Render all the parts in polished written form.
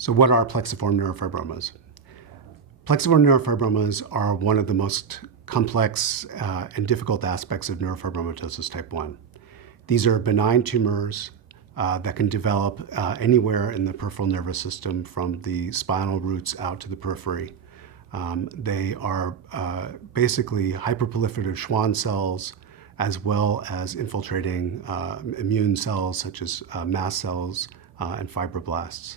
So what are plexiform neurofibromas? Plexiform neurofibromas are one of the most complex and difficult aspects of neurofibromatosis type 1. These are benign tumors that can develop anywhere in the peripheral nervous system from the spinal roots out to the periphery. They are basically hyperproliferative Schwann cells as well as infiltrating immune cells such as mast cells and fibroblasts.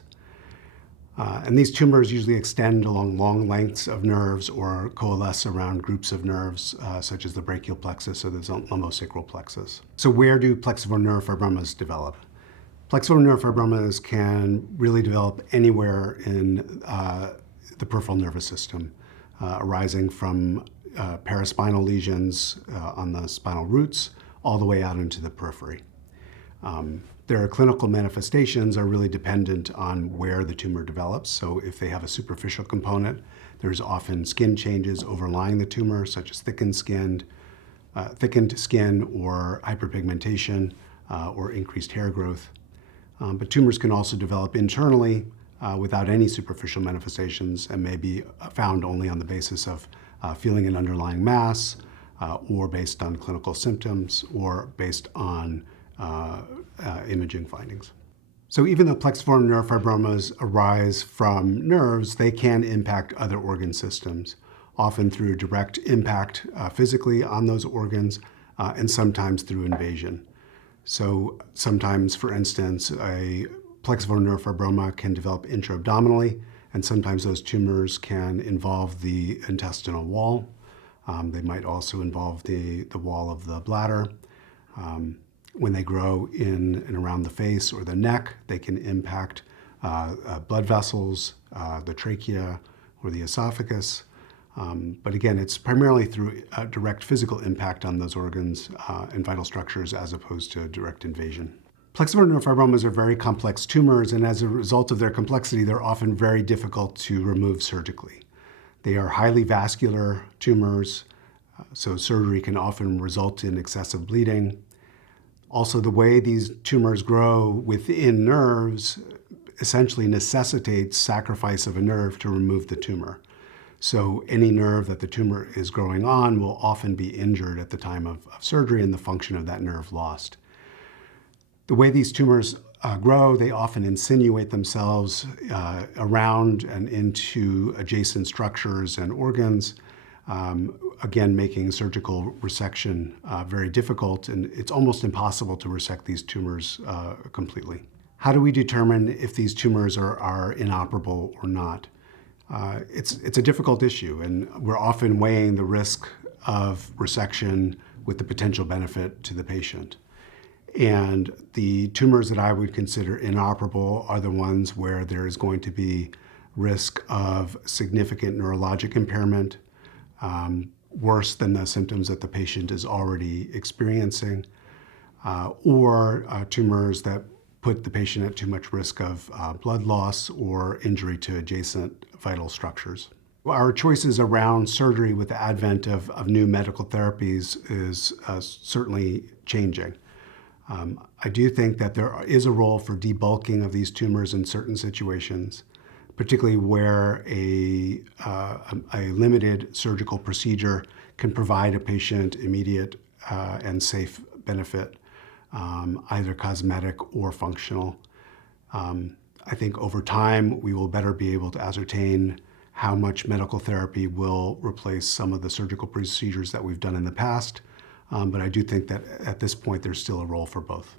And these tumors usually extend along long lengths of nerves or coalesce around groups of nerves, such as the brachial plexus or the lumbosacral plexus. So where do plexiform neurofibromas develop? Plexiform neurofibromas can really develop anywhere in the peripheral nervous system, arising from paraspinal lesions on the spinal roots all the way out into the periphery. Their clinical manifestations are really dependent on where the tumor develops. So if they have a superficial component, there's often skin changes overlying the tumor, such as thickened skin or hyperpigmentation or increased hair growth. But tumors can also develop internally without any superficial manifestations and may be found only on the basis of feeling an underlying mass or based on clinical symptoms or based on imaging findings. So even though plexiform neurofibromas arise from nerves, they can impact other organ systems, often through direct impact physically on those organs and sometimes through invasion. So sometimes, for instance, a plexiform neurofibroma can develop intra-abdominally, and sometimes those tumors can involve the intestinal wall. They might also involve the wall of the bladder. When they grow in and around the face or the neck, they can impact blood vessels, the trachea, or the esophagus. But again, it's primarily through direct physical impact on those organs and vital structures as opposed to direct invasion. Plexiform neurofibromas are very complex tumors, and as a result of their complexity, they're often very difficult to remove surgically. They are highly vascular tumors, so surgery can often result in excessive bleeding. Also, the way these tumors grow within nerves essentially necessitates sacrifice of a nerve to remove the tumor. So any nerve that the tumor is growing on will often be injured at the time of surgery and the function of that nerve lost. The way these tumors grow, they often insinuate themselves around and into adjacent structures and organs, again, making surgical resection very difficult, and it's almost impossible to resect these tumors completely. How do we determine if these tumors are inoperable or not? It's a difficult issue, and we're often weighing the risk of resection with the potential benefit to the patient. And the tumors that I would consider inoperable are the ones where there is going to be risk of significant neurologic impairment, worse than the symptoms that the patient is already experiencing, or tumors that put the patient at too much risk of blood loss or injury to adjacent vital structures. Our choices around surgery with the advent of new medical therapies is certainly changing. I do think that there is a role for debulking of these tumors in certain situations, particularly where a limited surgical procedure can provide a patient immediate and safe benefit, either cosmetic or functional. I think over time, we will better be able to ascertain how much medical therapy will replace some of the surgical procedures that we've done in the past. But I do think that at this point, there's still a role for both.